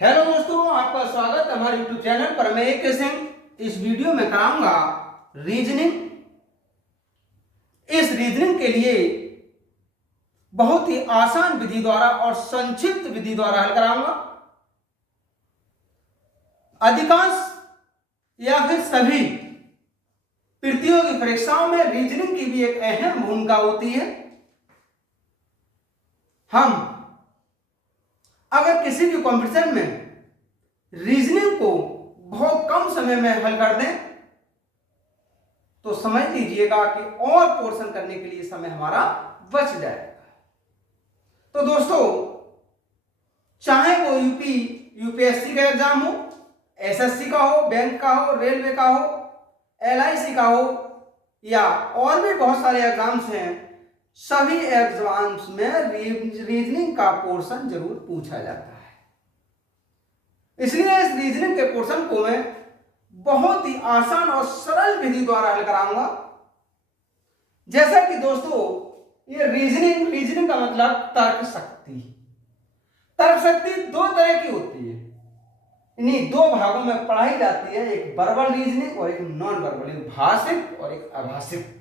Hello दोस्तों, आपका स्वागत हमारे यूट्यूब चैनल पर। मैं एक सिंह इस वीडियो में कराऊंगा रीजनिंग। इस रीजनिंग के लिए बहुत ही आसान विधि द्वारा और संक्षिप्त विधि द्वारा हल कराऊंगा। अधिकांश या फिर सभी प्रतियोगी परीक्षाओं में रीजनिंग की भी एक अहम भूमिका होती है। हम अगर किसी भी कंपटीशन में रीजनिंग को बहुत कम समय में हल कर दें तो समझ लीजिएगा कि और पोर्शन करने के लिए समय हमारा बच जाएगा। तो दोस्तों, चाहे वो यूपीएससी का एग्जाम हो, एसएससी का हो, बैंक का हो, रेलवे का हो, एलआईसी का हो या और भी बहुत सारे एग्जाम्स हैं, सभी एग्जाम्स में रीजनिंग का पोर्शन जरूर पूछा जाता है। इसलिए इस रीजनिंग के पोर्शन को मैं बहुत ही आसान और सरल विधि द्वारा हल कराऊंगा। जैसा कि दोस्तों, ये रीजनिंग का मतलब तर्क शक्ति। तर्क शक्ति दो तरह की होती है, इन्हीं दो भागों में पढ़ाई जाती है, एक वर्बल रीजनिंग और एक नॉन वर्बल, एक भाषिक और एक अभाषिक।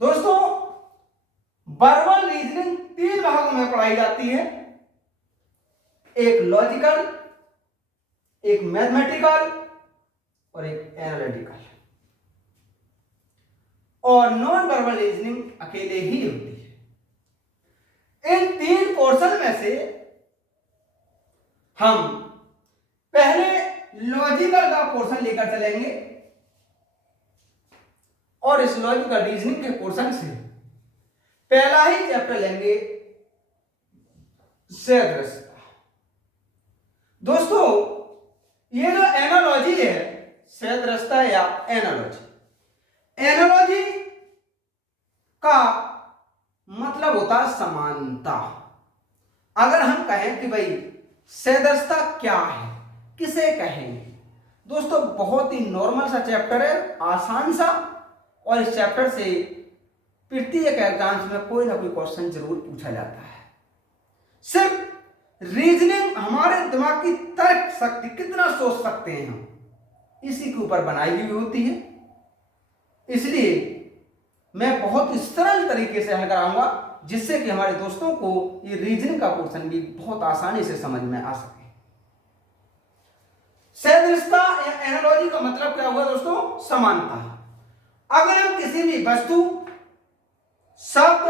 दोस्तों, वर्बल रीजनिंग तीन भागों में पढ़ाई जाती है, एक लॉजिकल, एक मैथमेटिकल और एक एनालिटिकल। और नॉन वर्बल रीजनिंग अकेले ही होती है। इन तीन पोर्शन में से हम पहले लॉजिकल का पोर्शन लेकर चलेंगे और इस लॉजिकल रीजनिंग के पोर्शन से पहला ही चैप्टर लेंगे, सदृशता। दोस्तों, ये जो एनालॉजी है, सदृशता या एनालॉजी का मतलब होता है समानता। अगर हम कहें कि भाई सदृशता क्या है, किसे कहेंगे? दोस्तों, बहुत ही नॉर्मल सा चैप्टर है, आसान सा, और इस चैप्टर से प्रत्येक एग्जाम्स में कोई ना कोई क्वेश्चन जरूर पूछा जाता है। सिर्फ रीजनिंग हमारे दिमाग की तर्क शक्ति, कितना सोच सकते हैं हम, इसी के ऊपर बनाई हुई होती है। इसलिए मैं बहुत ही सरल तरीके से हल कराऊंगा, जिससे कि हमारे दोस्तों को ये रीजनिंग का पोर्शन भी बहुत आसानी से समझ में आ सके। सदृशता या एनालॉजी का मतलब क्या हुआ दोस्तों? समानता। अगर हम किसी भी वस्तु, शब्द,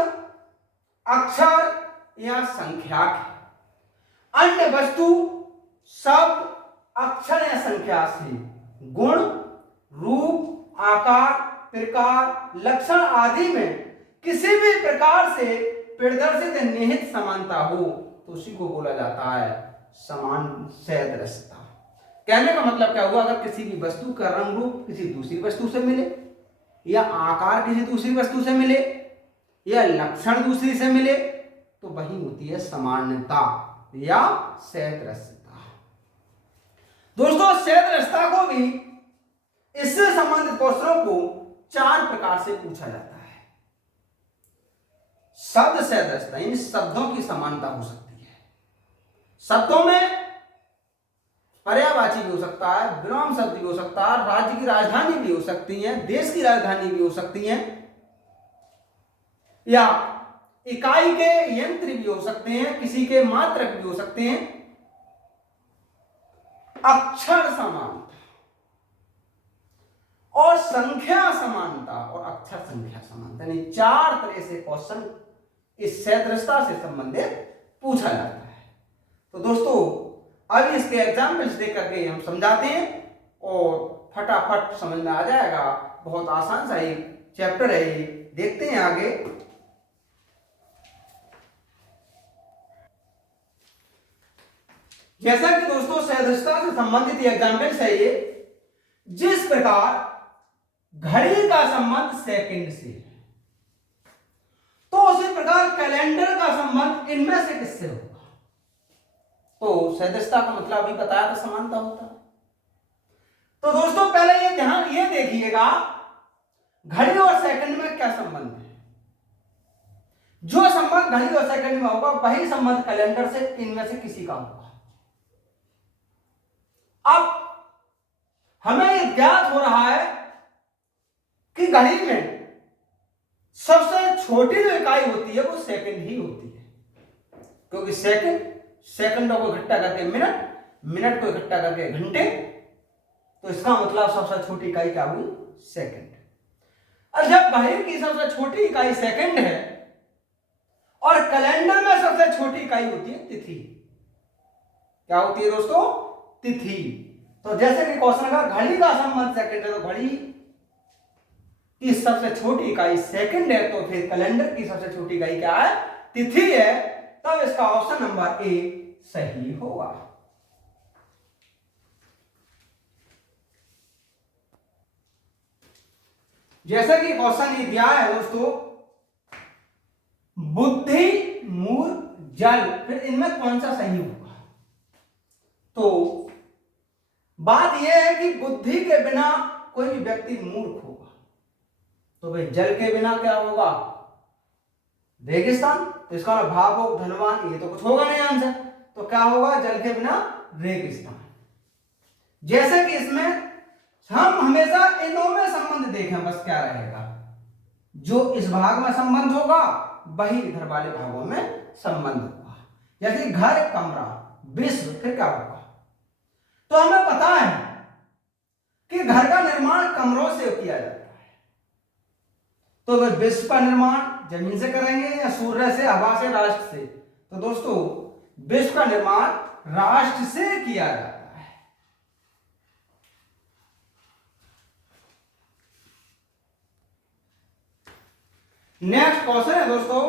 अक्षर या संख्या के अन्य वस्तु, शब्द, अक्षर या संख्या से गुण, रूप, आकार, प्रकार, लक्षण आदि में किसी भी प्रकार से प्रदर्शित निहित समानता हो तो उसी को बोला जाता है समान सदृशता। कहने का मतलब क्या हुआ? अगर किसी भी वस्तु का रंग रूप किसी दूसरी वस्तु से मिले, या आकार किसी दूसरी वस्तु से मिले, या लक्षण दूसरी से मिले, तो वही होती है समानता या सदृशता। दोस्तों, सदृशता को भी, इससे संबंधित क्वेश्चनों को चार प्रकार से पूछा जाता है। शब्द सदृशता, इन शब्दों की समानता हो सकती है। शब्दों में पर्यायवाची भी हो सकता है, विराम शब्द भी हो सकता है, राज्य की राजधानी भी हो सकती है, देश की राजधानी भी हो सकती है, या इकाई के यंत्र भी हो सकते हैं, किसी के मात्रक भी हो सकते हैं। अक्षर समानता और संख्या समानता और अक्षर संख्या समानता, यानी चार तरह से क्वेश्चन इस सदृशता से संबंधित पूछा जाता है। तो दोस्तों, अभी इसके एग्जाम्पल्स देकर के हम समझाते हैं और फटाफट समझ में आ जाएगा। बहुत आसान सा एक चैप्टर है ये, देखते हैं आगे। जैसा कि दोस्तों सदृशता से संबंधित एग्जाम्पल्स है ये, जिस प्रकार घड़ी का संबंध सेकंड से है, तो उसी प्रकार कैलेंडर का संबंध इनमें से किससे होगा? तो सदृशता का मतलब अभी बताया था, समानता होता है। तो दोस्तों, पहले ये देखिएगा, घड़ी और सेकंड में क्या संबंध है? जो संबंध घड़ी और सेकंड में होगा वही संबंध कैलेंडर से, इनमें से किसी का होगा। हमें ये ज्ञात हो रहा है कि घड़ी में सबसे छोटी जो इकाई होती है वो सेकंड ही होती है, क्योंकि सेकंडों को इकट्ठा करके मिनट, मिनट को इकट्ठा करके घंटे, तो इसका मतलब सबसे छोटी इकाई क्या हुई? सेकंड। और जब घड़ी की सबसे छोटी इकाई सेकंड है और कैलेंडर में सबसे छोटी इकाई होती है तिथि। क्या होती है दोस्तों? तिथि। तो जैसे कि क्वेश्चन का घड़ी का संबंध सेकंड है, तो घड़ी की सबसे छोटी इकाई सेकंड है, तो फिर कैलेंडर की सबसे छोटी इकाई क्या है? तिथि है। तब इसका ऑप्शन नंबर ए सही होगा। जैसा कि क्वेश्चन ये दिया है दोस्तों, बुद्धि, मूर, जल, फिर इनमें कौन सा सही होगा? तो बात यह है कि बुद्धि के बिना कोई भी व्यक्ति मूर्ख होगा, तो भाई जल के बिना क्या होगा? रेगिस्तान। तो इसका भावुक, धनवान, ये तो कुछ होगा नहीं आंसर, तो क्या होगा? जल के बिना रेगिस्तान। जैसे कि इसमें हम हमेशा इनों में संबंध देखें, बस क्या रहेगा? जो इस भाग में संबंध होगा वही इधर वाले भागों में संबंध होगा। जैसे घर, कमरा, विश्व, फिर क्या होगा? तो हमें पता है कि घर का निर्माण कमरों से किया जाता है, तो वह विश्व का निर्माण जमीन से करेंगे या सूर्य से, हवा से, राष्ट्र से? तो दोस्तों विश्व का निर्माण राष्ट्र से किया जाता है। नेक्स्ट क्वेश्चन है दोस्तों,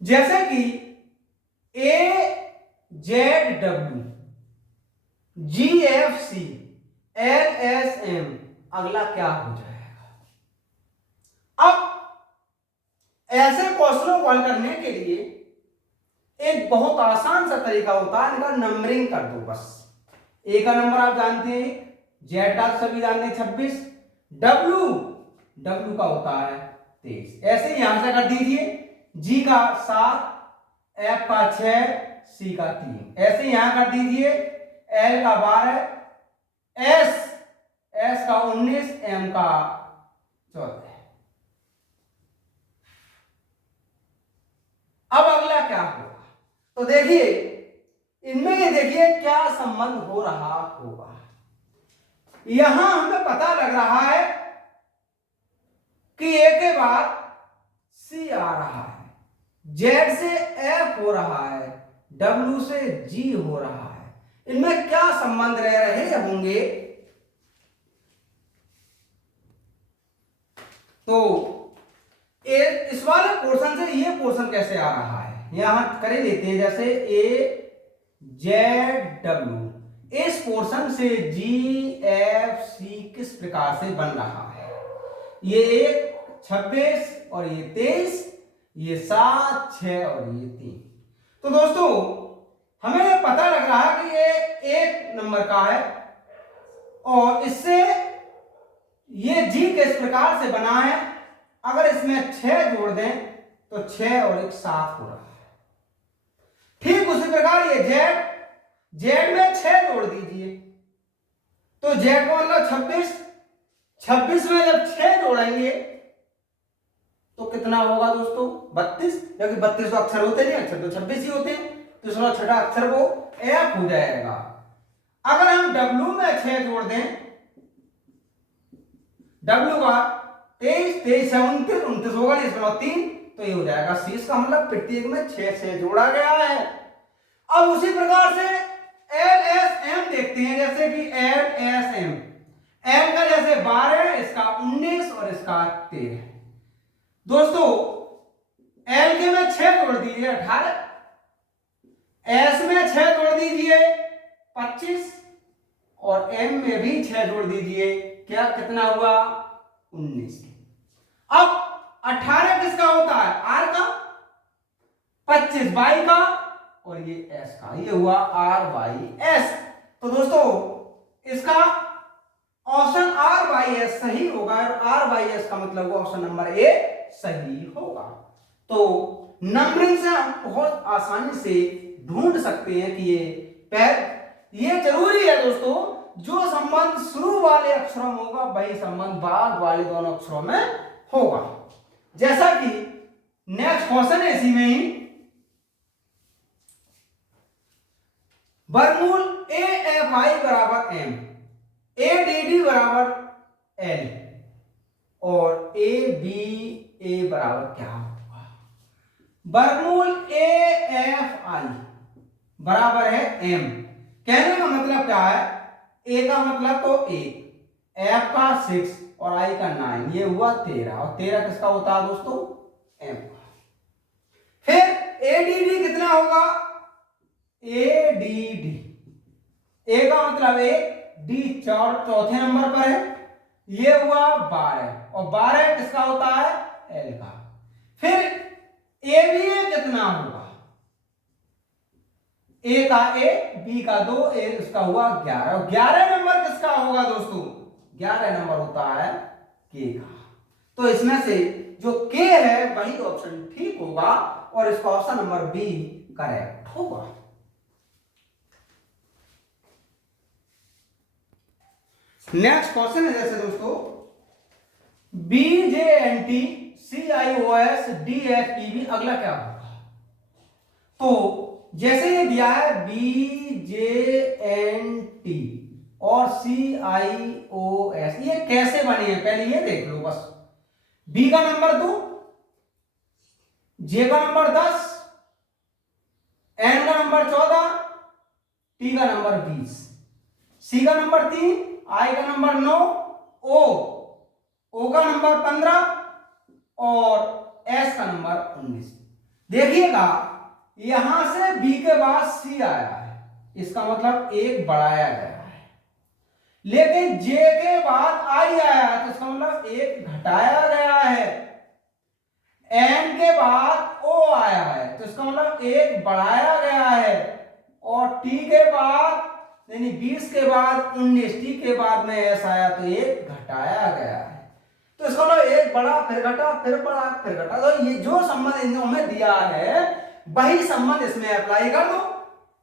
जैसे कि AZW, GFC, LSM, अगला क्या हो जाएगा? अब ऐसे क्वेश्चनों को हल करने के लिए एक बहुत आसान सा तरीका होता है, इनका नंबरिंग कर दो बस। ए का नंबर आप जानते हैं, जेड का सभी जानते हैं 26, डब्ल्यू का होता है 23, ऐसे ही यहां से कर दीजिए। जी का 7, एफ का 6, सी का 3, ऐसे ही यहां कर दीजिए। एल का 12, एस का 19, एम का 14। अब अगला क्या होगा? तो देखिए इनमें ये देखिए क्या संबंध हो रहा होगा। यहां हमें पता लग रहा है कि ए के बाद सी आ रहा है, जेड से एफ हो रहा है, डब्ल्यू से जी हो रहा है। इनमें क्या संबंध रह रहे होंगे? तो इस वाले पोर्शन से ये पोर्शन कैसे आ रहा है, यहां कर लेते हैं। जैसे ए जेड डब्ल्यू, इस पोर्शन से जी एफ सी किस प्रकार से बन रहा है? ये 1 26 और ये 23, ये 7 6 और ये 3। तो दोस्तों हमें ये पता लग रहा है कि ये 1 नंबर का है और इससे ये जी किस प्रकार से बना है? अगर इसमें 6 जोड़ दें तो 6 और 1 7 हो रहा है। ठीक उसी प्रकार ये जेड में 6 जोड़ दीजिए, तो जेड का मतलब 26 में जब 6 जोड़ेंगे तो कितना होगा दोस्तों? 32, क्योंकि 32 तो अक्षर होते नहीं, अक्षर तो 26 ही होते हैं, तो इसमें छठा अक्षर वो एफ हो जाएगा। अगर हम डब्ल्यू में 6 जोड़ दें, डब्ल्यू का 23 23 है 29 29 होगा, इसमें 3, तो ये हो जाएगा सी। इसका मतलब प्रत्येक में 6 जोड़ा गया है। अब उसी प्रकार से एल एस एम देखते हैं, जैसे कि एल एस एम, एम का जैसे 12, इसका 19 और इसका 13। दोस्तों एल के में 6 जोड़ दीजिए 18, एस में 6 जोड़ दीजिए 25 और एम में भी 6 जोड़ दीजिए, क्या कितना हुआ? 19। अब 18 किसका होता है? आर का, 25 वाई का और ये एस का, ये हुआ आर वाई एस। तो दोस्तों इसका ऑप्शन आर वाई एस सही होगा और आर वाई एस का मतलब ऑप्शन नंबर ए सही होगा। तो नंबरिंग से हम बहुत आसानी से ढूंढ सकते हैं कि ये जरूरी है दोस्तों, जो संबंध शुरू वाले अक्षरों में होगा वही संबंध बाद वाले दोनों अक्षरों में होगा। जैसा कि नेक्स्ट क्वेश्चन है इसी में ही, वर्गमूल AFI बराबर M, ADD बराबर L और ABA बराबर क्या होगा? वर्गमूल AFI बराबर है M। कहने का मतलब क्या है? A का मतलब तो 1, F का 6 और I का 9, ये हुआ 13 और 13 किसका होता है दोस्तों? M का। फिर ADD कितना होगा? ADD, A का मतलब 1, D चौथे नंबर पर है, ये हुआ 12 और 12 किसका होता है? L का। फिर ABA कितना होगा? A का 1, B का 2, A उसका हुआ 11 और 11 नंबर किसका होगा दोस्तों? 11 नंबर होता है K का। तो इसमें से जो K है वही ऑप्शन ठीक होगा और इसका ऑप्शन नंबर B करेक्ट होगा। नेक्स्ट क्वेश्चन है जैसे दोस्तों, BJNT CIOS DFEB अगला क्या होगा? तो जैसे ये दिया है BJNT और CIOS, ये कैसे बने हैं पहले ये देख लो बस। B का नंबर 2, J का नंबर 10, N का नंबर 14, T का नंबर 20, C का नंबर 3, I का नंबर 9, O का नंबर 15 और S का नंबर 19। देखिएगा यहां से B के बाद C आया है, इसका मतलब एक बढ़ाया गया है, लेकिन J के बाद I आया है तो इसका मतलब एक घटाया गया है, N के बाद O आया है तो इसका मतलब एक बढ़ाया गया है और T के बाद यानी 20 के बाद 19, T के बाद में S आया तो एक घटाया गया है। तो इसका मतलब एक बढ़ा फिर घटा फिर बढ़ा फिर घटा, तो ये जो संबंध इन्होंने दिया है वही संबंध इसमें अप्लाई कर दो।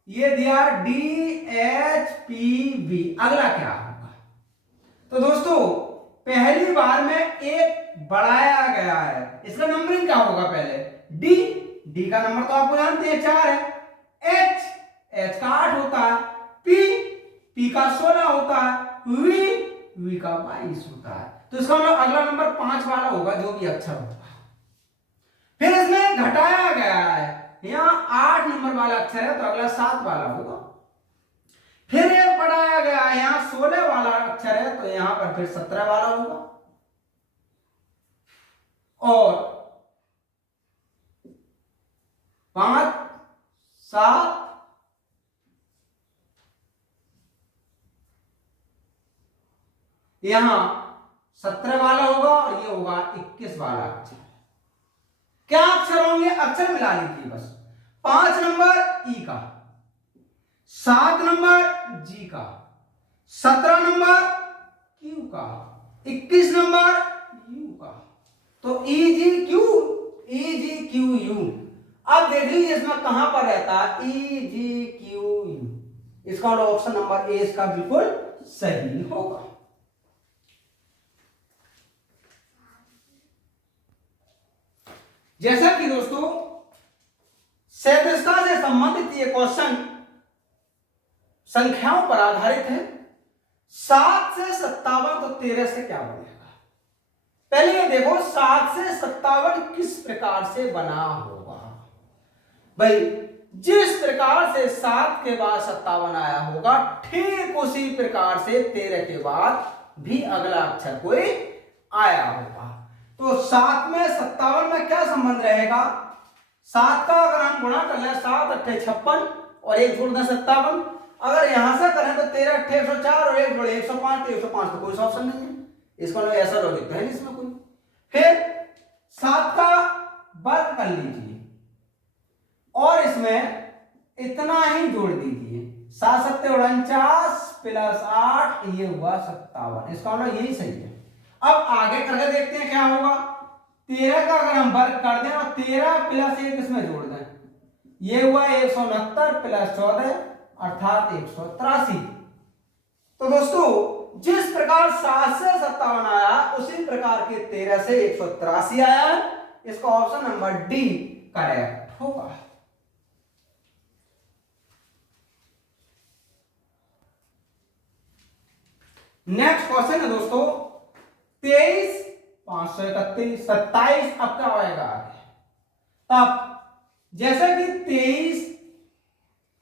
ये दिया DHPV, अगला क्या होगा? तो दोस्तों पहली बार में एक बढ़ाया गया है, इसका नंबरिंग क्या होगा? पहले D का नंबर तो आपको जानते हैं 4 है, H का 8 होता है, P का 16 होता है, V का 22 होता है। तो इसका मतलब अगला नंबर 5 वाला होगा जो भी अक्षर होगा। फिर इसमें घटाया गया है, यहां 8 नंबर वाला अक्षर है तो अगला 7 वाला होगा। फिर एक बढ़ाया गया है, यहां 16 वाला अक्षर है तो यहां पर फिर 17 वाला होगा और 5 7 यहां 17 वाला होगा और ये होगा 21 वाला अक्षर। क्या अक्षर होंगे? अक्षर मिला लीजिए बस। 5 नंबर ई का, 7 नंबर जी का, 17 नंबर क्यू का, 21 नंबर यू का। तो ई जी क्यू यू। अब देख लीजिए इसमें कहां पर रहता है ई जी क्यू यू, इसका ऑप्शन नंबर ए इसका बिल्कुल सही होगा। जैसा कि दोस्तों सैद्धांतिकता से संबंधित ये क्वेश्चन संख्याओं पर आधारित है। 7 से 57 तो 13 से क्या बनेगा? पहले ये देखो 7 से 57 किस प्रकार से बना होगा। भाई जिस प्रकार से 7 के बाद 57 आया होगा ठीक उसी प्रकार से 13 के बाद भी अगला अक्षर कोई आया होगा। तो 7 में 57 में क्या संबंध रहेगा? 7 का अगर हम गुणा कर ले 7 8 56 और 1 जोड़ दें 57, अगर यहां से करें तो 13 8 104 और 1 जोड़े 105, तो 105 तो कोई ऑप्शन नहीं है, इसका मतलब ऐसा लॉजिक तो है नहीं इसमें कोई। फिर 7 का वर्ग कर लीजिए और इसमें इतना ही जोड़ दीजिए, 7 7 49 प्लस 8 ये हुआ 57, इसका मतलब यही सही है। अब आगे करके देखते हैं क्या होगा। 13 का अगर हम वर्ग कर दें और 13 प्लस 1 इसमें जोड़ दें, ये हुआ 169 प्लस 14 अर्थात 183। तो दोस्तों जिस प्रकार 7 से 57 आया उसी प्रकार के 13 से 183 आया। इसका ऑप्शन नंबर डी करेक्ट होगा। नेक्स्ट क्वेश्चन है दोस्तों 23 531 27 अब क्या होएगा तब जैसा कि 23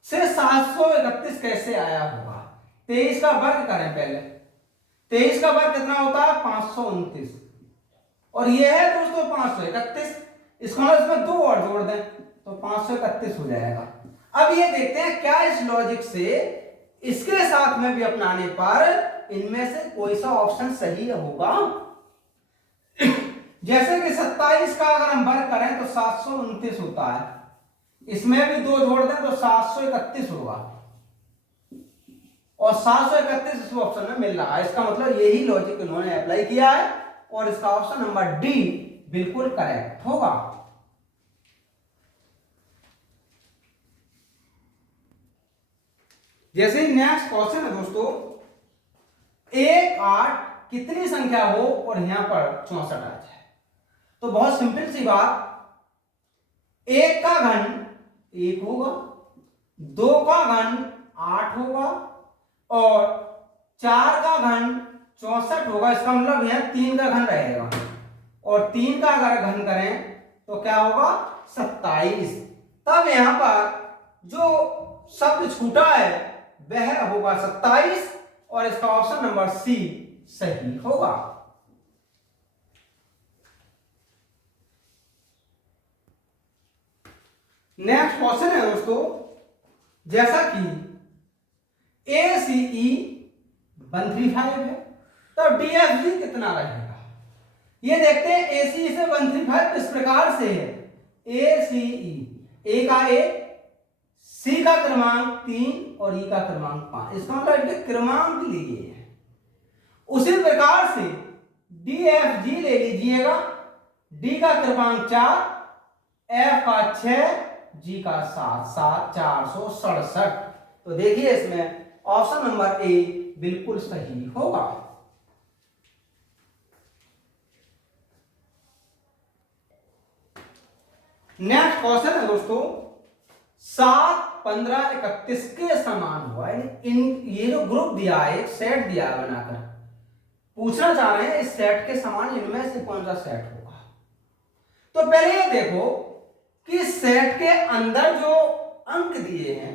से 731 कैसे आया होगा। 23 का वर्ग करें पहले। 23 का वर्ग कितना होता है 529 और ये है दोस्तों 531। इसको हम इसमें 2 और जोड़ दें तो 531 हो जाएगा। अब ये देखते हैं क्या इस लॉजिक से इसके साथ में भी अपनाने पर इनमें से कोई सा ऑप्शन सही होगा। जैसे कि 27 का अगर हम वर्ग करें तो 729 होता है, इसमें भी 2 जोड़ दें तो 731 होगा और 731 इस ऑप्शन में मिल रहा है। इसका मतलब यही लॉजिक इन्होंने अप्लाई किया है और इसका ऑप्शन नंबर डी बिल्कुल करेक्ट होगा। जैसे नेक्स्ट क्वेश्चन है दोस्तों 1 8 कितनी संख्या हो और यहां पर 64 आ जाए तो बहुत सिंपल सी बात, 1 का घन 1 होगा, 2 का घन 8 होगा और 4 का घन 64 होगा। इसका मतलब यहां 3 का घन रहेगा और 3 का अगर घन करें तो क्या होगा 27। तब यहां पर जो शब्द छूटा है वह होगा 27 और इसका ऑप्शन नंबर सी सही होगा। नेक्स्ट क्वेश्चन है दोस्तों जैसा कि ACE 135 है तो DFG कितना रहेगा। ये देखते हैं ACE से 135 किस प्रकार से है। ACE A का A, C का क्रमांक 3 और E का क्रमांक 5, इसका मतलब इनके क्रमांक लिए है। उसी प्रकार से DFG ले लीजिएगा, D का क्रमांक 4, F का 6, G का 7 467। तो देखिए इसमें ऑप्शन नंबर ए बिल्कुल सही होगा। नेक्स्ट क्वेश्चन है दोस्तों 7 15 31 के समान हुआ है। इन ये जो ग्रुप दिया है एक सेट दिया है बनाकर, पूछना चाह रहे हैं इस सेट के समान इनमें से कौन सा सेट होगा। तो पहले ये देखो कि सेट के अंदर जो अंक दिए हैं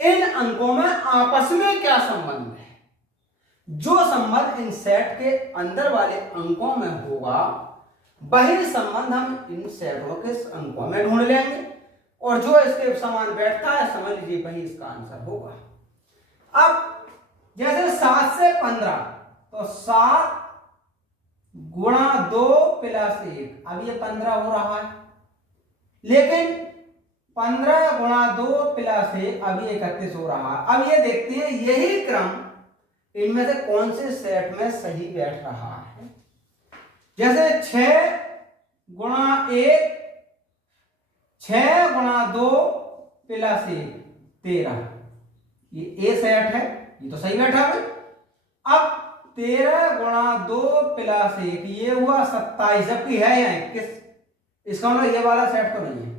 इन अंकों में आपस में क्या संबंध है। जो संबंध इन सेट के अंदर वाले अंकों में होगा वही संबंध हम इन सेटों के अंकों में ढूंढ लेंगे और जो इसके समान बैठता है समझ लीजिए वही इसका आंसर होगा। अब जैसे 7 से 15 तो 7 गुणा 2 प्लस 1, अब ये 15 हो रहा है, लेकिन 15 गुणा 2 प्लस 1 अभी 31 हो रहा है। अब ये देखते हैं यही क्रम इनमें से कौन से सेट में सही बैठ रहा है। जैसे 6 गुणा 1 6 गुणा 2 प्लस 1 13, ये ए सेट है, ये तो सही बैठा है। अब 13 गुणा 2 प्लस 1 ये हुआ 27, जबकि है या 21, इसका मतलब ये वाला सेट तो नहीं है।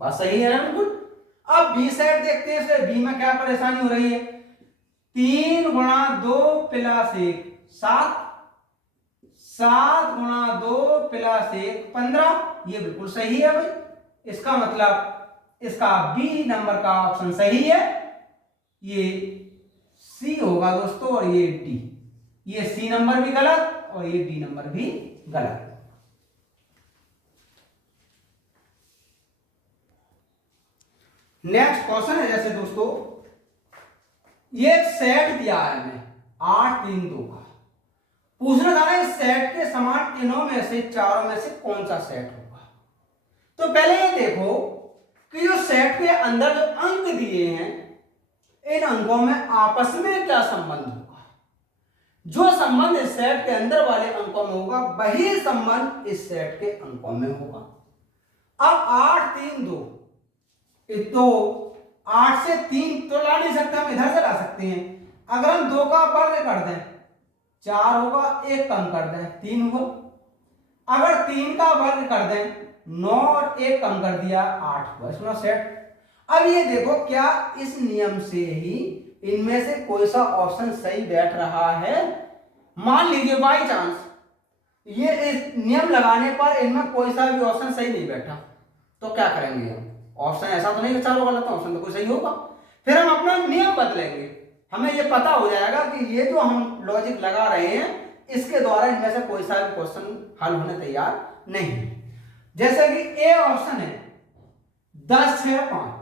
बात सही है ना बिल्कुल। अब बी सेट देखते हैं, इसलिए बी में क्या परेशानी हो रही है। 3 गुणा 2 प्लस 1 7, 7 गुणा 2 प्लस 1 15, ये बिल्कुल सही है भाई। इसका मतलब इसका बी नंबर का ऑप्शन सही है, ये सी होगा दोस्तों और ये डी। ये सी नंबर भी गलत और ये डी नंबर भी गलत। नेक्स्ट क्वेश्चन है जैसे दोस्तों ये एक सेट दिया है हमें 8 3 2 का, पूछना था ना इस सेट के समान इनों में से चारों में से कौन सा सेट होगा। तो पहले ये देखो कि जो सेट के अंदर जो अंक दिए हैं इन अंकों में आपस में क्या संबंध होगा। जो संबंध इस सेट के अंदर वाले अंकों में होगा वही संबंध इस सेट के अंकों में होगा। अब 8 3 2, तो 8 से 3 तो ला नहीं सकते, हम इधर से ला सकते हैं। अगर हम 2 का वर्ग कर दें 4 होगा, 1 कम कर दें 3 हुआ। अगर 3 का वर्ग कर दें 9 और 1 कम कर दिया 8 हुआ। इसमें सेट। अब ये देखो क्या इस नियम से ही इनमें से कोई सा ऑप्शन सही बैठ रहा है। मान लीजिए बाई चांस ये इस नियम लगाने पर इनमें कोई सा भी ऑप्शन सही नहीं बैठा, तो क्या करेंगे हम? ऑप्शन ऐसा तो नहीं कि चारों गलत है, ऑप्शन तो कोई सही होगा। फिर हम अपना नियम बदलेंगे, हमें ये पता हो जाएगा कि ये जो हम लॉजिक लगा रहे हैं इसके द्वारा इनमें से कोई सा भी क्वेश्चन हल होने तैयार नहीं। जैसे कि ए ऑप्शन है 10 6 5।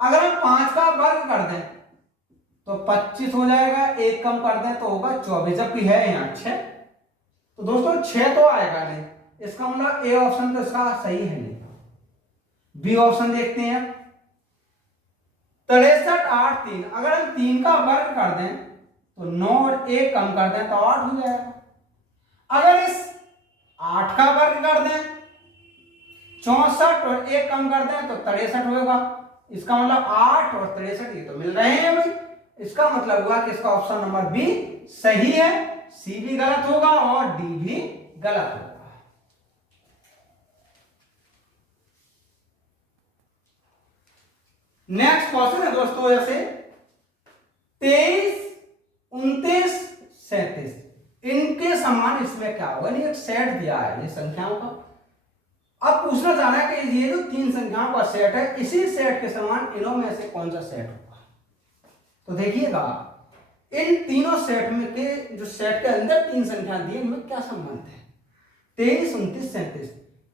अगर हम 5 का वर्ग कर दें तो 25 हो जाएगा, 1 कम कर दें तो होगा 24, जबकि है यहाँ 6। तो दोस्तों 6 तो आएगा नहीं, इसका मतलब ए ऑप्शन तो इसका सही है नहीं। बी ऑप्शन देखते हैं 63 8 3। अगर हम 3 का वर्ग कर दें तो 9 और 1 कम कर दें तो 8 हो जाएगा। अगर इस 8 का वर्ग कर दें 64 और 1 कम कर दें तो 63 होगा। इसका मतलब 8 और 63 ये तो मिल रहे हैं भाई। इसका मतलब हुआ कि इसका ऑप्शन नंबर बी सही है, सी भी गलत होगा और डी भी गलत होगा। नेक्स्ट क्वेश्चन है दोस्तों जैसे 23 29 37 इनके समान इसमें क्या होगा? एक सेट दिया है ये संख्याओं का। अब पूछना चाह रहा है कि ये जो 3 संख्याओं का सेट है इसी सेट के समान इनों में से कौन सा सेट होगा। तो देखिएगा इन तीनों सेट में के जो सेट के अंदर 3 संख्या दी इनमें क्या संबंध है? 23 29 37।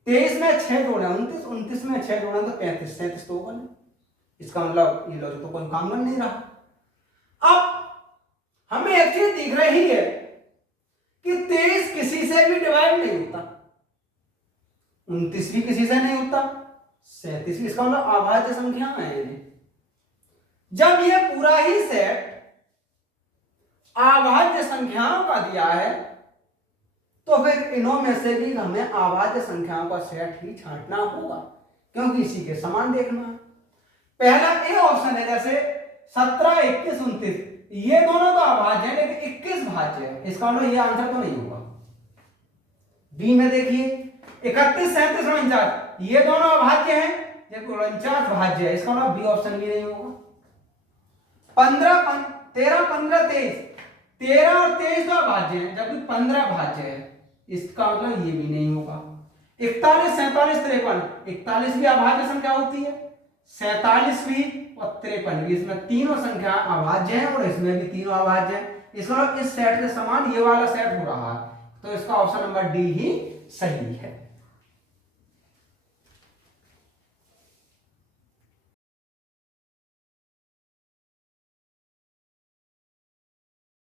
23 में 6 जोड़े 29, 29 में 6 जोड़े तो 35, 37 तो होगा नहीं। इसका मतलब ये लॉजिक तो कोई काम कर नहीं रहा। अब हमें एक चीज दिख रही है कि 23 किसी से भी डिवाइड नहीं होता, 29 भी किसी से नहीं होता, 37 भी। इसका मतलब अभाज्य संख्या है। जब ये पूरा ही सेट अभाज्य संख्याओं का दिया है तो फिर इनों में से भी हमें अभाज्य संख्याओं का सेट ही छांटना होगा, क्योंकि इसी के समान देखना है। पहला ए ऑप्शन है जैसे 17 21 29, ये दोनों तो अभाज्य है लेकिन 21 भाज्य है, इसका मतलब ये आंसर तो नहीं होगा। बी में देखिए 31 37 49, ये दोनों अभाज्य हैं जबकि 49 भाज्य है, इसका मतलब बी ऑप्शन भी नहीं होगा। 13 15 23, 13 और 23 तो अभाज्य है जबकि 15 भाज्य है, इसका मतलब ये भी नहीं होगा। 41 47 53, 41 भी अभाज्य संख्या होती है, 47 भी और 53 भी, इसमें तीनों संख्या अभाज्य है और इसमें भी तीनों अभाज्य है। इसका मतलब इस सेट के समान ये वाला सेट हो रहा है, तो इसका ऑप्शन नंबर डी ही सही है।